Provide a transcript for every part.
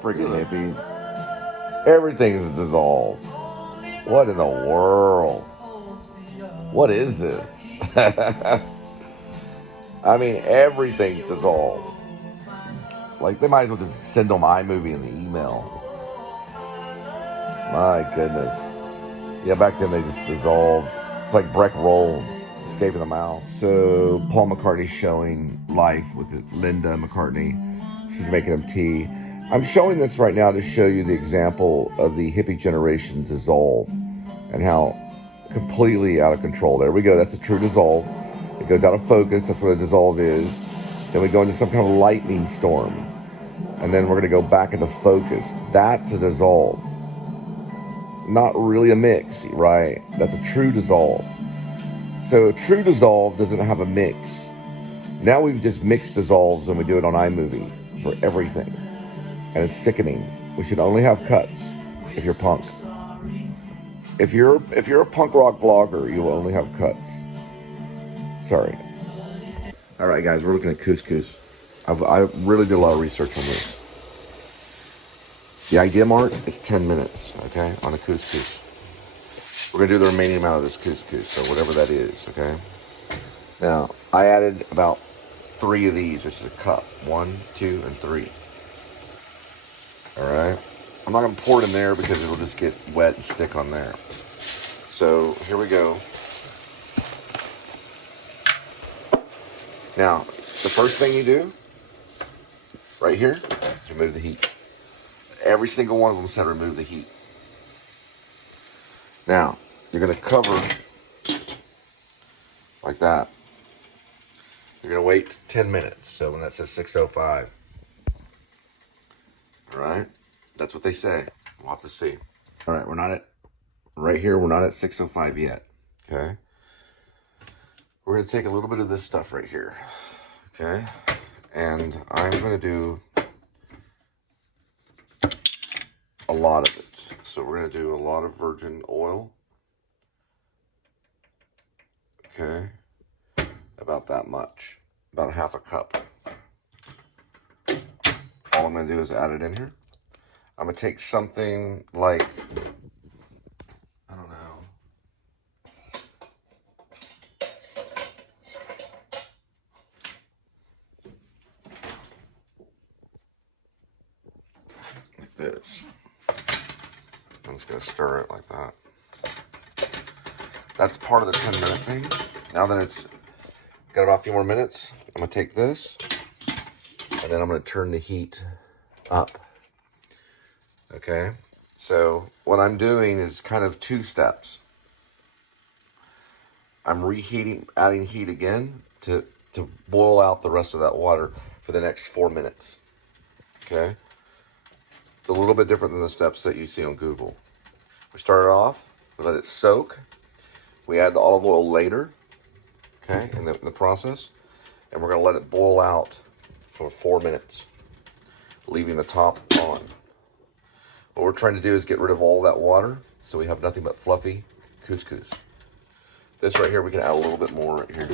Freaking hippies. Everything's dissolved. What in the world? What is this? I mean, everything's dissolved. Like, they might as well just send them iMovie in the email. My goodness. Yeah, back then they just dissolved. It's like Breck Roll escaping the mouse. So Paul McCartney's showing life with Linda McCartney. She's making him tea. I'm showing this right now to show you the example of the hippie generation dissolve and how completely out of control. There we go. That's a true dissolve. It goes out of focus. That's what a dissolve is. Then we go into some kind of lightning storm. And then we're going to go back into focus. That's a dissolve. Not really a mix, right? That's a true dissolve. So a true dissolve doesn't have a mix. Now we've just mixed dissolves and we do it on iMovie for everything. And it's sickening. We should only have cuts if you're punk. If you're a punk rock vlogger, you will only have cuts. Sorry. All right, guys, we're looking at Couscous. I really did a lot of research on this. The idea mark is 10 minutes, okay, on a Couscous. We're going to do the remaining amount of this Couscous, so whatever that is, okay? Now, I added about 3 of these, which is a cup. 1, 2, and 3. All right? I'm not going to pour it in there because it'll just get wet and stick on there. So, here we go. Now, the first thing you do, right here, is remove the heat. Every single one of them said remove the heat. Now, you're going to cover like that. You're going to wait 10 minutes. So when that says 6:05. All right? That's what they say. We'll have to see. All right, we're not at 6:05 yet. Okay? We're going to take a little bit of this stuff right here. Okay? And I'm going to do a lot of it. So we're going to do a lot of virgin oil. Okay. About that much. About half a cup. All I'm going to do is add it in here. I'm going to take something like, I don't know. Like this. I'm just going to stir it like that. That's part of the 10-minute thing. Now that it's got about a few more minutes, I'm going to take this, and then I'm going to turn the heat up. Okay? So what I'm doing is kind of 2 steps. I'm reheating, adding heat again to boil out the rest of that water for the next 4 minutes. Okay? It's a little bit different than the steps that you see on Google. We started off, we let it soak. We add the olive oil later, okay, in the process. And we're going to let it boil out for 4 minutes, leaving the top on. What we're trying to do is get rid of all that water so we have nothing but fluffy couscous. This right here, we can add a little bit more right here.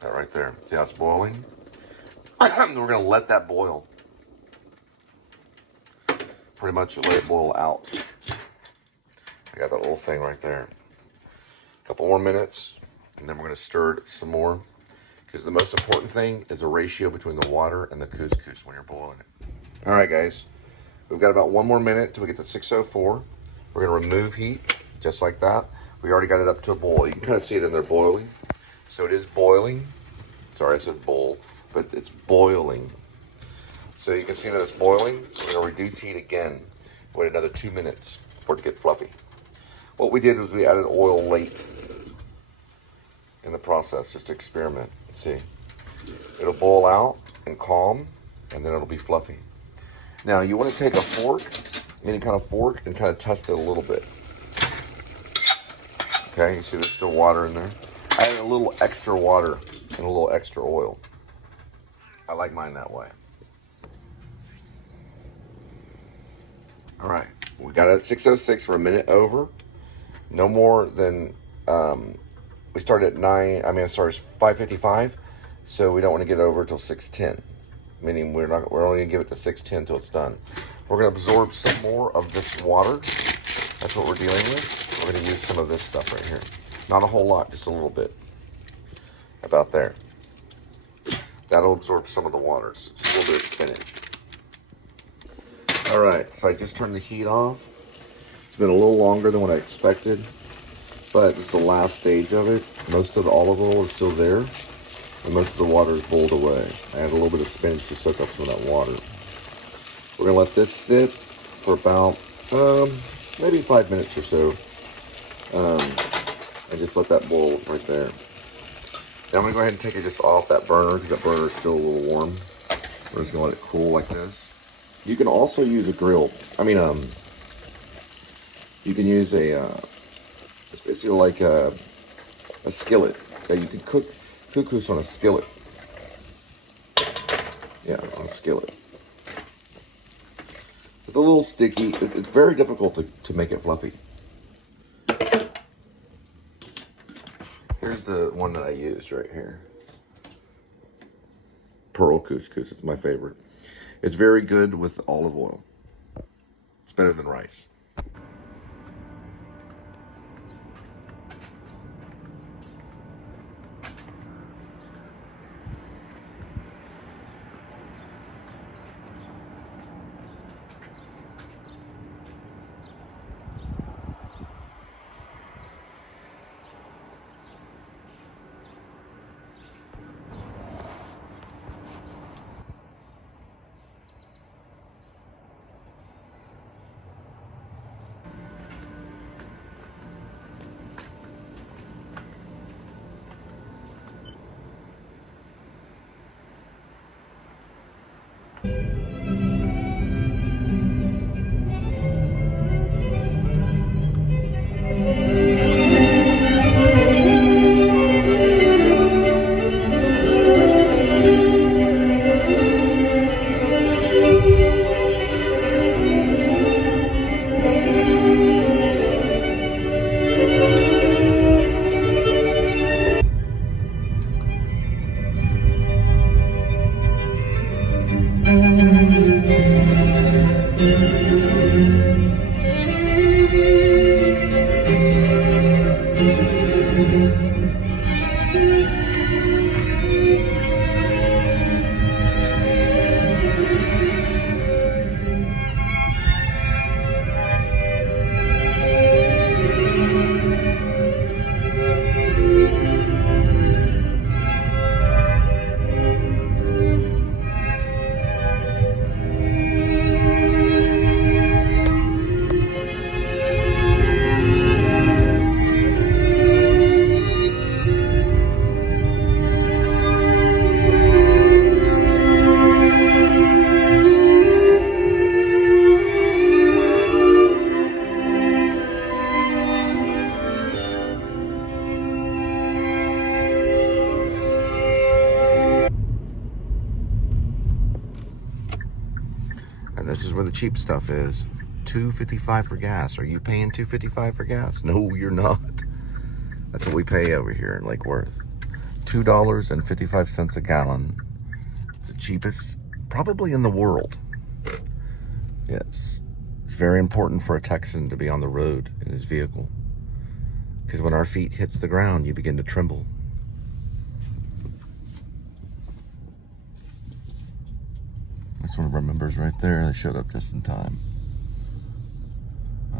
That right there. See how it's boiling? We're going to let that boil. Pretty much let it boil out. I got that little thing right there. A couple more minutes, and then we're going to stir it some more. Because the most important thing is the ratio between the water and the couscous when you're boiling it. All right, guys. We've got about 1 more minute till we get to 6:04. We're going to remove heat, just like that. We already got it up to a boil. You can kind of see it in there boiling. So it is boiling. Sorry, I said bowl, but it's boiling. So you can see that it's boiling. We're going to reduce heat again. Wait another 2 minutes for it to get fluffy. What we did was we added oil late in the process, just to experiment. Let's see. It'll boil out and calm, and then it'll be fluffy. Now, you want to take a fork, any kind of fork, and kind of test it a little bit. Okay, you see there's still water in there. I added a little extra water and a little extra oil. I like mine that way. All right, we got it at 6:06. We're a minute over. No more than, we started at 5:55, so we don't want to get over until 6:10. meaning we're only gonna give it to 610 till it's done. We're gonna absorb some more of this water. That's what we're dealing with. We're gonna use some of this stuff right here. Not a whole lot, just a little bit. About there. That'll absorb some of the waters. Just a little bit of spinach. All right, so I just turned the heat off. It's been a little longer than what I expected, but it's the last stage of it. Most of the olive oil is still there, and most of the water is boiled away. I add a little bit of spinach to soak up some of that water. We're gonna let this sit for about maybe 5 minutes or so, and just let that boil right there. Now I'm gonna go ahead and take it just off that burner because that burner is still a little warm. We're just gonna let it cool like this. You can also use a grill. You can use it's basically like a skillet. Yeah, you can cook couscous on a skillet. Yeah, on a skillet. It's a little sticky. It's very difficult to make it fluffy. Here's the one that I used right here. Pearl couscous. It's my favorite. It's very good with olive oil. It's better than rice. And this is where the cheap stuff is. $2.55 for gas. Are you paying $2.55 for gas? No, you're not. That's what we pay over here in Lake Worth. $2.55 a gallon. It's the cheapest probably in the world. Yes. It's very important for a Texan to be on the road in his vehicle. Because when our feet hits the ground, you begin to tremble. That's one of our members right there. They showed up just in time.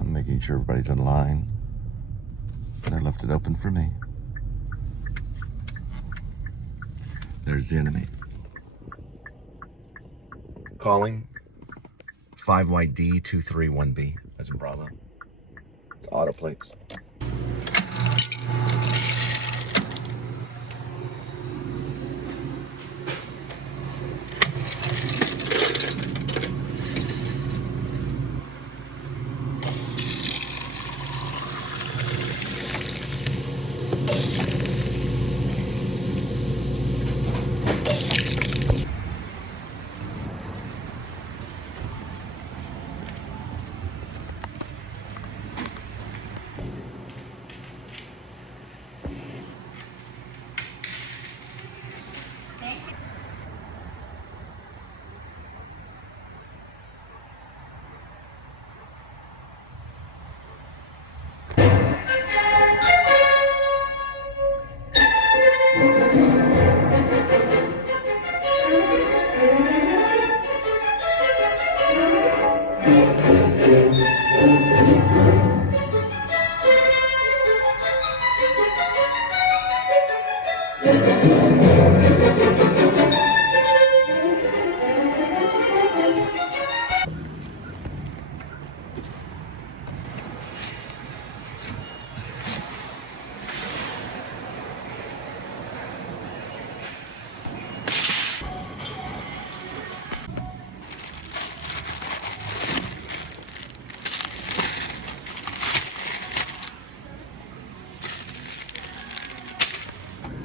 I'm making sure everybody's in line. And I left it open for me. There's the enemy. Calling 5YD231B as in Bravo. It's auto plates.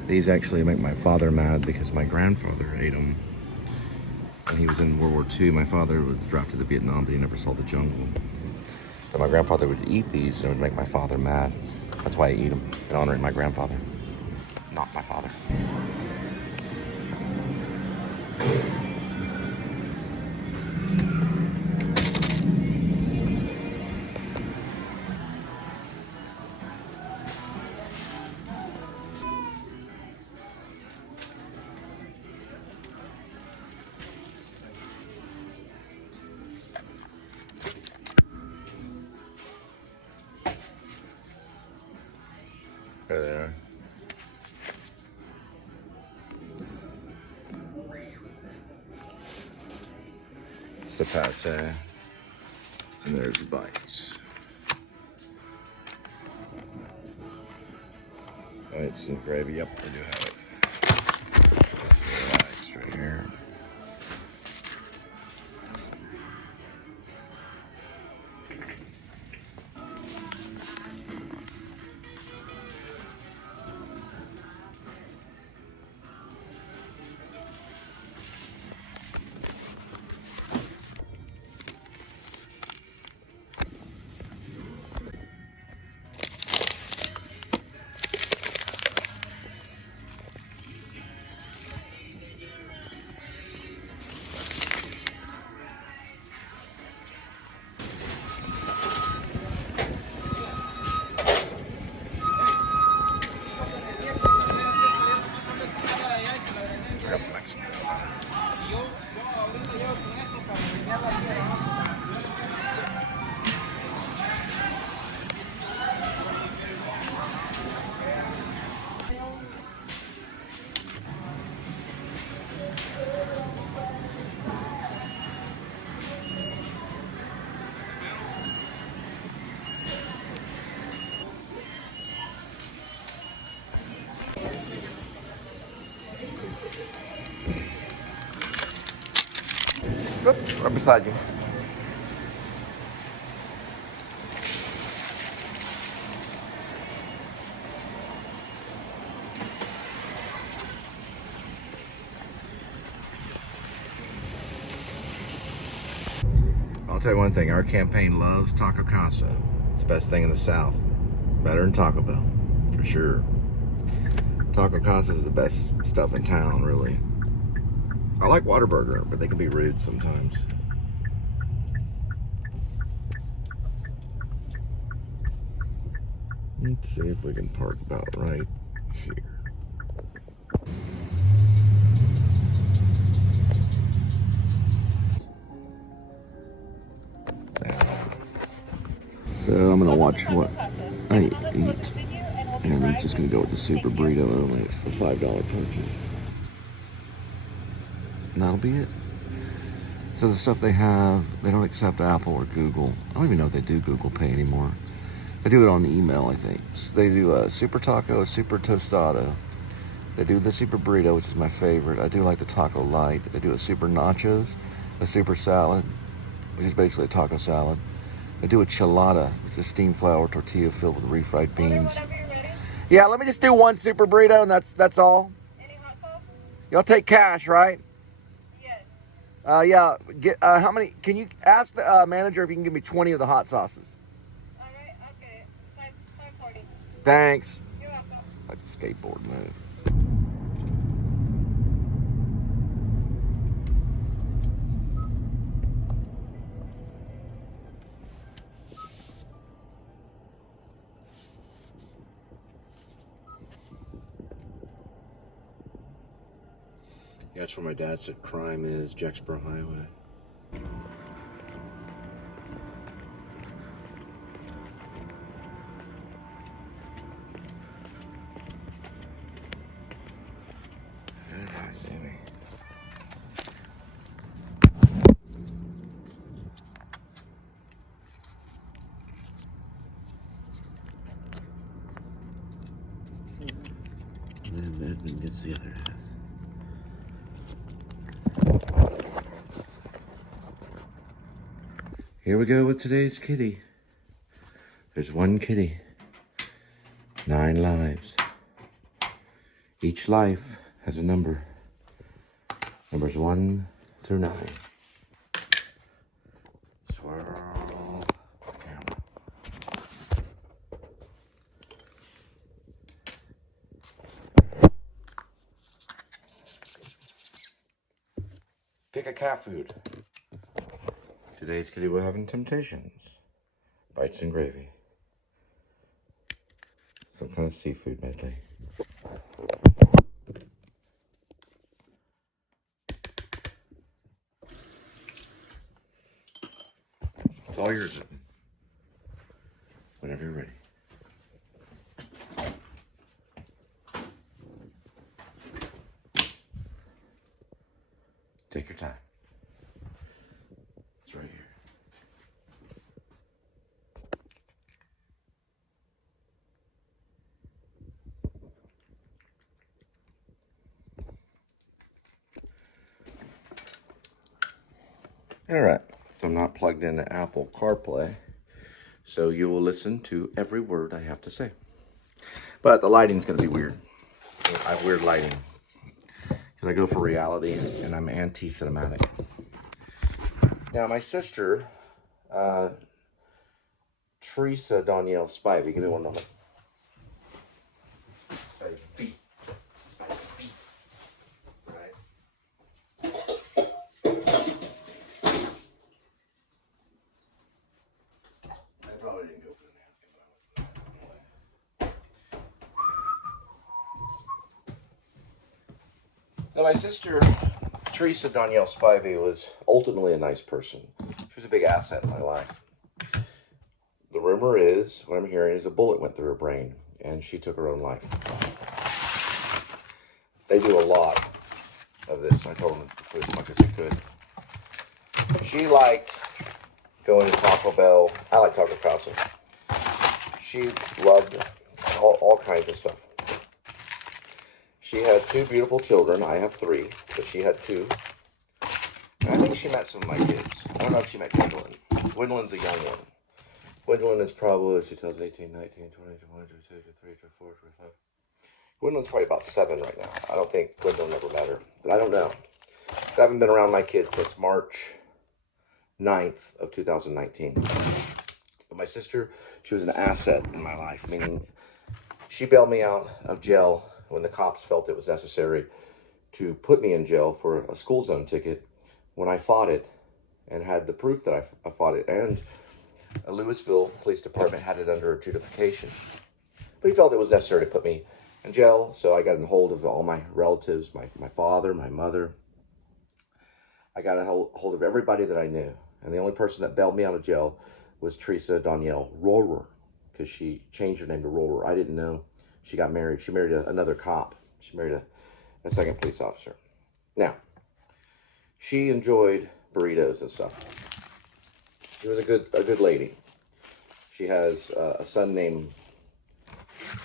These actually make my father mad because my grandfather ate them. When he was in World War II, my father was drafted to Vietnam, but he never saw the jungle. So my grandfather would eat these and it would make my father mad. That's why I eat them, in honoring my grandfather, not my father. There they are. It's the pate. And there's the bites. Alright, some gravy. Yep, I do have it. Nice, right here. Oop, right beside you. I'll tell you one thing, our campaign loves Taco Casa. It's the best thing in the South. Better than Taco Bell, for sure. Taco Casa is the best stuff in town, really. I like Whataburger, but they can be rude sometimes. Let's see if we can park about right here. So I'm gonna watch what I eat, and I'm just gonna go with the super burrito only. It's the $5 purchase. And that'll be it. So the stuff they have, they don't accept Apple or Google. I don't even know if they do Google Pay anymore. They do it on email, I think. So they do a super taco, a super tostada. They do the super burrito, which is my favorite. I do like the taco light. They do a super nachos, a super salad, which is basically a taco salad. They do a chilada, which is a steamed flour tortilla filled with refried beans. Yeah, let me just do one super burrito, and that's all. Any hot sauce? Y'all take cash, right? Yes. Yeah. Get how many? Can you ask the manager if you can give me 20 of the hot sauces? All right. Okay. 540. Thanks. You're welcome. Like a skateboard move. Yeah, that's where my dad said crime is, Jacksboro Highway. Alright, Jimmy. And then Edmund gets the other half. Here we go with today's kitty. There's one kitty, 9 lives. Each life has a number. Numbers 1 through 9. Swirl the camera. Pick a cat food. Today's kitty will having temptations. Bites and gravy. Some kind of seafood medley. It's all yours, Ethan. Whenever you're ready. Take your time. It's right here. All right, so I'm not plugged into Apple CarPlay, so you will listen to every word I have to say. But the lighting's gonna be weird. I have weird lighting. Because I go for reality and I'm anti-cinematic. Now my sister, Teresa Danielle Spivey, give me one moment. Spivey. Spivey. Right? I probably didn't go for the napkin. Now my sister, Teresa Danielle Spivey, was ultimately a nice person. She was a big asset in my life. The rumor is, what I'm hearing is a bullet went through her brain and she took her own life. They do a lot of this. I told them to put as much as they could. She liked going to Taco Bell. I like Taco Casa. She loved all kinds of stuff. She had 2 beautiful children. I have 3, but she had 2. And I think she met some of my kids. I don't know if she met Gwendolyn. Gwendolyn's a young one. Gwendolyn is probably 2018, 19, 20, 21, 22, 23, 24, 25. Gwendolyn's probably about 7 right now. I don't think Gwendolyn ever met her, but I don't know. I haven't been around my kids since March 9th of 2019. But my sister, she was an asset in my life, meaning she bailed me out of jail when the cops felt it was necessary to put me in jail for a school zone ticket when I fought it and had the proof that I fought it. And a Louisville Police Department had it under adjudication. But he felt it was necessary to put me in jail, so I got in hold of all my relatives, my father, my mother. I got a hold of everybody that I knew. And the only person that bailed me out of jail was Teresa Danielle Rohrer, because she changed her name to Rohrer. I didn't know. She got married. She married another cop. She married a second police officer. Now, she enjoyed burritos and stuff. She was a good lady. She has a son named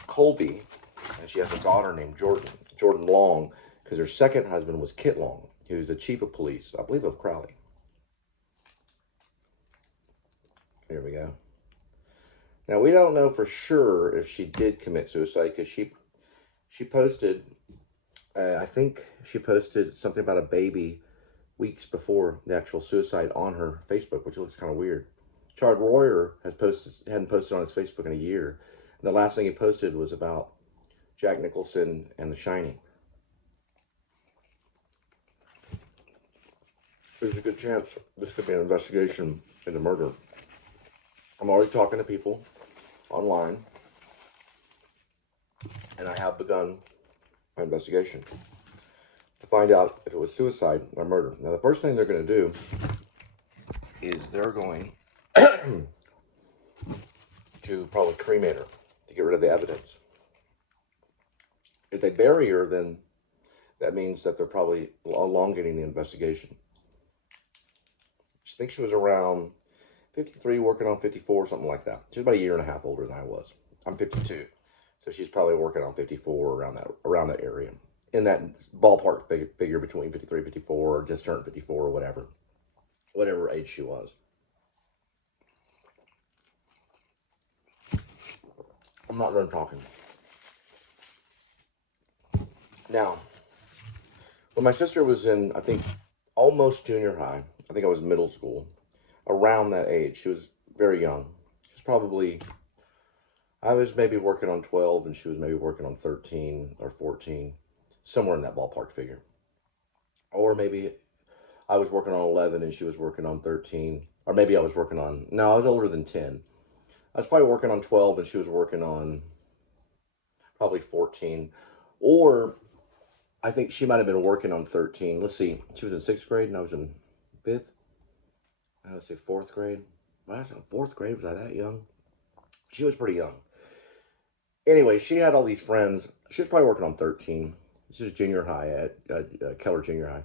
Colby, and she has a daughter named Jordan Long, because her second husband was Kit Long, who was the chief of police, I believe, of Crowley. There we go. Now, we don't know for sure if she did commit suicide, because she posted, I think she posted something about a baby weeks before the actual suicide on her Facebook, which looks kind of weird. Chad Royer hadn't posted on his Facebook in a year. And the last thing he posted was about Jack Nicholson and The Shining. There's a good chance this could be an investigation into murder. I'm already talking to people online, and I have begun my investigation to find out if it was suicide or murder. Now, the first thing they're going to do is they're going to probably cremate her to get rid of the evidence. If they bury her, then that means that they're probably elongating the investigation. I think she was around 53, working on 54, something like that. She's about a year and a half older than I was. I'm 52, so she's probably working on 54, around that area, in that ballpark figure between 53, 54, or just turned 54, or whatever age she was. I'm not done talking. Now, when my sister was in, I think, almost junior high, I think I was middle school, around that age, she was very young. She was probably, I was maybe working on 12 and she was maybe working on 13 or 14, somewhere in that ballpark figure. Or maybe I was working on 11 and she was working on 13. Or maybe I was working on, no, I was older than 10. I was probably working on 12 and she was working on probably 14. Or I think she might have been working on 13. Let's see. She was in 6th grade and I was in 5th. Let's say 4th grade. When I was in 4th grade, was I that young? She was pretty young. Anyway, she had all these friends. She was probably working on 13. This is junior high at Keller Junior High.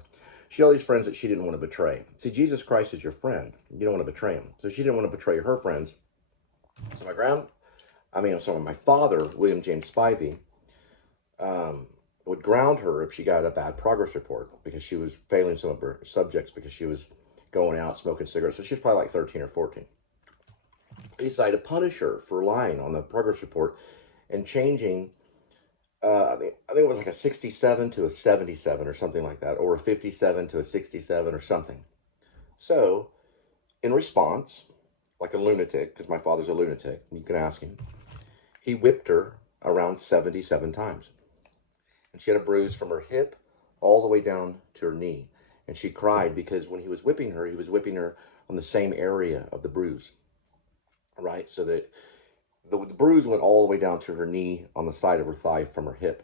She had all these friends that she didn't want to betray. See, Jesus Christ is your friend. You don't want to betray him. So she didn't want to betray her friends. So my father, William James Spivey, would ground her if she got a bad progress report because she was failing some of her subjects because she was going out smoking cigarettes. So she was probably like 13 or 14. He decided to punish her for lying on the progress report and changing, I think it was like a 67 to a 77 or something like that, or a 57 to a 67 or something. So, in response, like a lunatic, because my father's a lunatic, you can ask him, he whipped her around 77 times. And she had a bruise from her hip all the way down to her knee. And she cried because when he was whipping her on the same area of the bruise, right? So that the bruise went all the way down to her knee on the side of her thigh from her hip.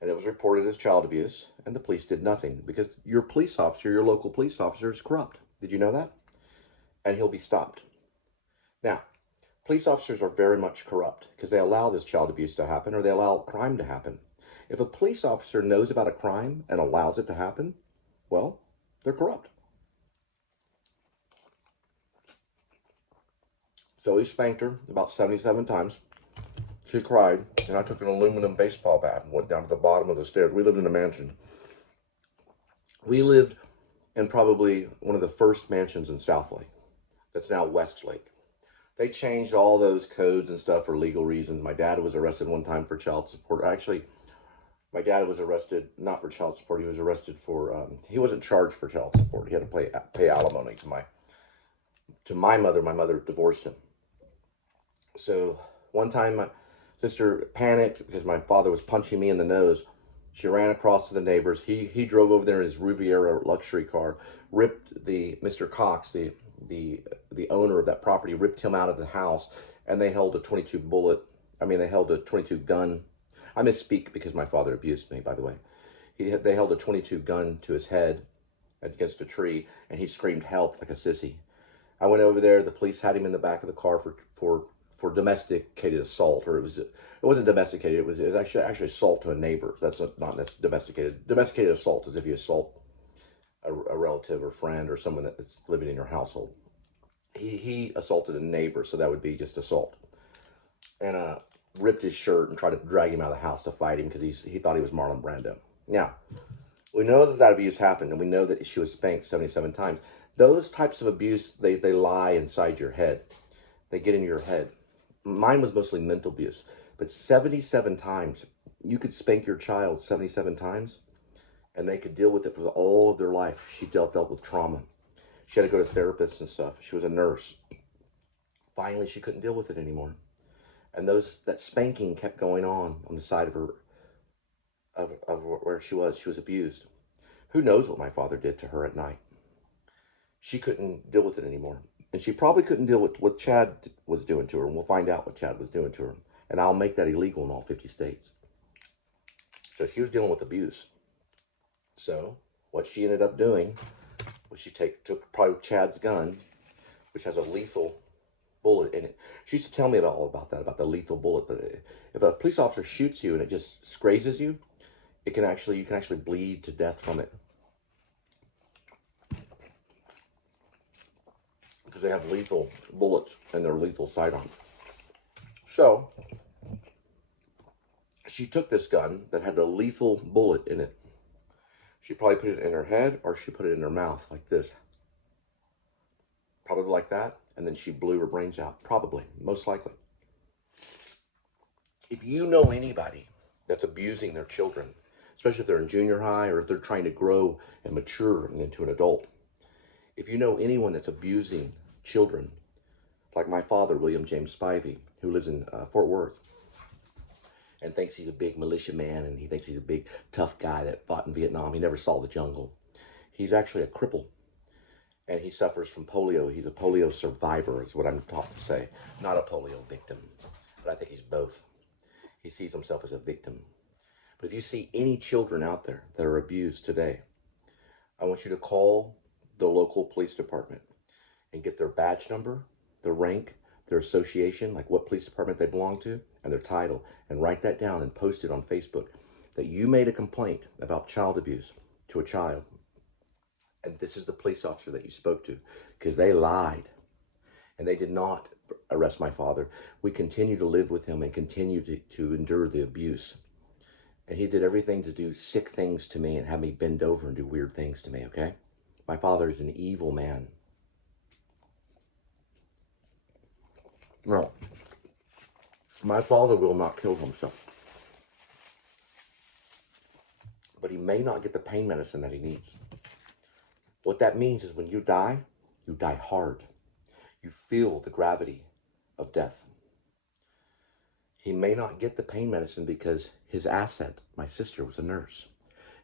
And it was reported as child abuse, and the police did nothing because your police officer, your local police officer, is corrupt. Did you know that? And he'll be stopped. Now, police officers are very much corrupt because they allow this child abuse to happen or they allow crime to happen. If a police officer knows about a crime and allows it to happen, well, they're corrupt. So he spanked her about 77 times. She cried, and I took an aluminum baseball bat and went down to the bottom of the stairs. We lived in a mansion. We lived in probably one of the first mansions in Southlake. That's now Westlake. They changed all those codes and stuff for legal reasons. My dad was arrested one time for child support. Actually, my dad was arrested not for child support. He was arrested for, he wasn't charged for child support. He had to pay alimony to my mother. My mother divorced him. So one time my sister panicked because my father was punching me in the nose. She ran across to the neighbors. He drove over there in his Riviera luxury car, ripped Mr. Cox, the owner of that property, ripped him out of the house, and they held a 22 gun. I misspeak because my father abused me, by the way. They held a 22 gun to his head against a tree, and he screamed help like a sissy. I went over there. The police had him in the back of the car for domesticated assault, or it wasn't domesticated. It was actually assault to a neighbor. That's not domesticated. Domesticated assault is if you assault a relative or friend or someone that's living in your household. He assaulted a neighbor, so that would be just assault. And ripped his shirt and tried to drag him out of the house to fight him because he thought he was Marlon Brando. Now, we know that abuse happened, and we know that she was spanked 77 times. Those types of abuse, they lie inside your head. They get in your head. Mine was mostly mental abuse, but 77 times, you could spank your child 77 times, and they could deal with it for all of their life. She dealt with trauma. She had to go to therapists and stuff. She was a nurse. Finally, she couldn't deal with it anymore. And that spanking kept going on the side of her, of where she was abused. Who knows what my father did to her at night? She couldn't deal with it anymore. And she probably couldn't deal with what Chad was doing to her. And we'll find out what Chad was doing to her. And I'll make that illegal in all 50 states. So she was dealing with abuse. So what she ended up doing was she took probably Chad's gun, which has a lethal bullet in it. She used to tell me all about that, about the lethal bullet. That if a police officer shoots you and it just grazes you, you can actually bleed to death from it. Because they have lethal bullets and they're lethal sidearms. So she took this gun that had a lethal bullet in it. She probably put it in her head or she put it in her mouth like this. Probably like that. And then she blew her brains out. Probably. Most likely. If you know anybody that's abusing their children, especially if they're in junior high or if they're trying to grow and mature into an adult. If you know anyone that's abusing children, like my father, William James Spivey, who lives in Fort Worth, and thinks he's a big militia man, and he thinks he's a big tough guy that fought in Vietnam. He never saw the jungle. He's actually a cripple, and he suffers from polio. He's a polio survivor, is what I'm taught to say, not a polio victim, but I think he's both. He sees himself as a victim. But if you see any children out there that are abused today, I want you to call the local police department and get their badge number, their rank, their association, like what police department they belong to, and their title, and write that down and post it on Facebook that you made a complaint about child abuse to a child. And this is the police officer that you spoke to, because they lied and they did not arrest my father. We continue to live with him and continue to endure the abuse. And he did everything to do sick things to me and have me bend over and do weird things to me, okay? My father is an evil man. No, my father will not kill himself. But he may not get the pain medicine that he needs. What that means is when you die hard. You feel the gravity of death. He may not get the pain medicine because his asset, my sister, was a nurse.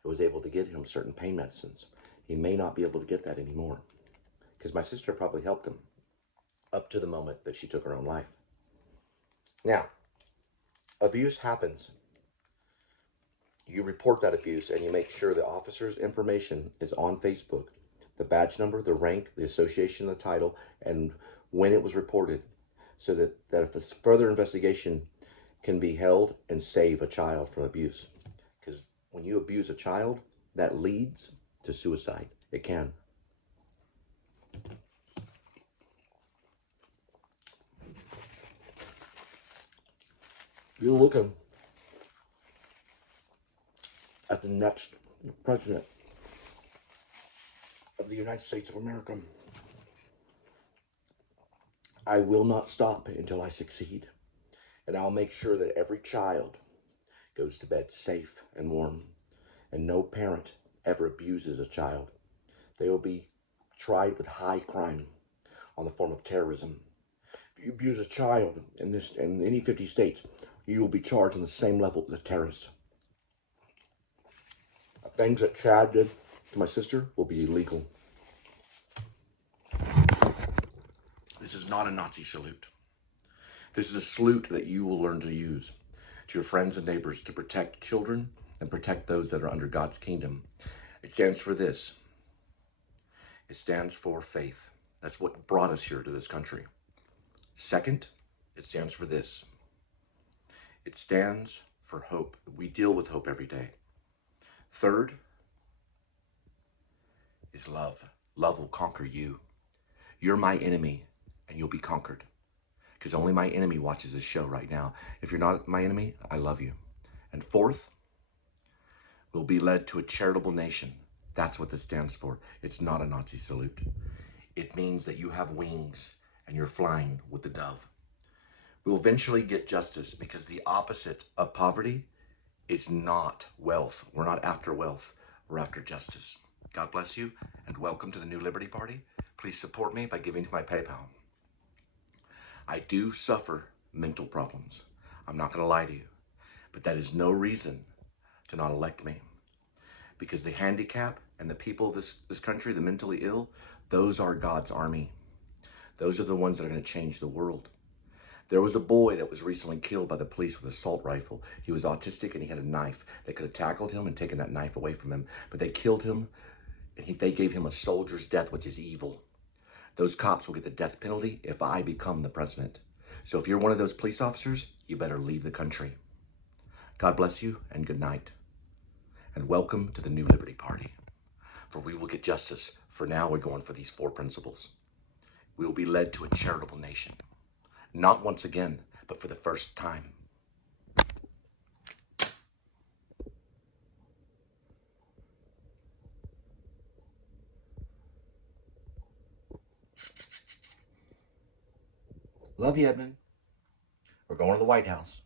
It was able to get him certain pain medicines. He may not be able to get that anymore because my sister probably helped him up to the moment that she took her own life. Now, abuse happens. You report that abuse and you make sure the officer's information is on Facebook, the badge number, the rank, the association, the title, and when it was reported, so that if a further investigation can be held and save a child from abuse. Because when you abuse a child, that leads to suicide. It can. You're looking at the next president of the United States of America. I will not stop until I succeed. And I'll make sure that every child goes to bed safe and warm. And no parent ever abuses a child. They will be tried with high crime on the form of terrorism. If you abuse a child in any 50 states, you will be charged on the same level as a terrorist. The things that Chad did to my sister will be illegal. This is not a Nazi salute. This is a salute that you will learn to use to your friends and neighbors to protect children and protect those that are under God's kingdom. It stands for this. It stands for faith. That's what brought us here to this country. Second, it stands for this. It stands for hope. We deal with hope every day. Third is love. Love will conquer you. You're my enemy and you'll be conquered. Because only my enemy watches this show right now. If you're not my enemy, I love you. And fourth, we'll be led to a charitable nation. That's what this stands for. It's not a Nazi salute. It means that you have wings and you're flying with the dove. We'll eventually get justice because the opposite of poverty is not wealth. We're not after wealth. We're after justice. God bless you and welcome to the New Liberty Party. Please support me by giving to my PayPal. I do suffer mental problems. I'm not going to lie to you. But that is no reason to not elect me. Because the handicap and the people of this country, the mentally ill, those are God's army. Those are the ones that are going to change the world. There was a boy that was recently killed by the police with an assault rifle. He was autistic and he had a knife. They could have tackled him and taken that knife away from him. But they killed him and they gave him a soldier's death, which is evil. Those cops will get the death penalty if I become the president. So if you're one of those police officers, you better leave the country. God bless you and good night. And welcome to the New Liberty Party. For we will get justice. For now, we're going for these 4 principles. We will be led to a charitable nation. Not once again, but for the first time. Love you, Edmund. We're going to the White House.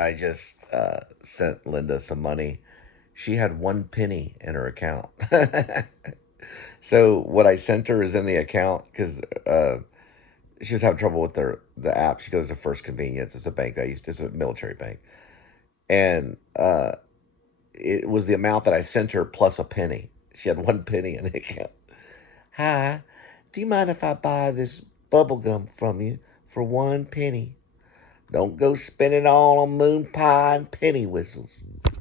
I just sent Linda some money. She had 1 penny in her account. So what I sent her is in the account because she was having trouble with the app. She goes to First Convenience. It's a bank that I used. It's a military bank, and it was the amount that I sent her plus a penny. She had 1 penny in the account. Hi, do you mind if I buy this bubble gum from you for 1 penny? Don't go spending all on moon pie and penny whistles.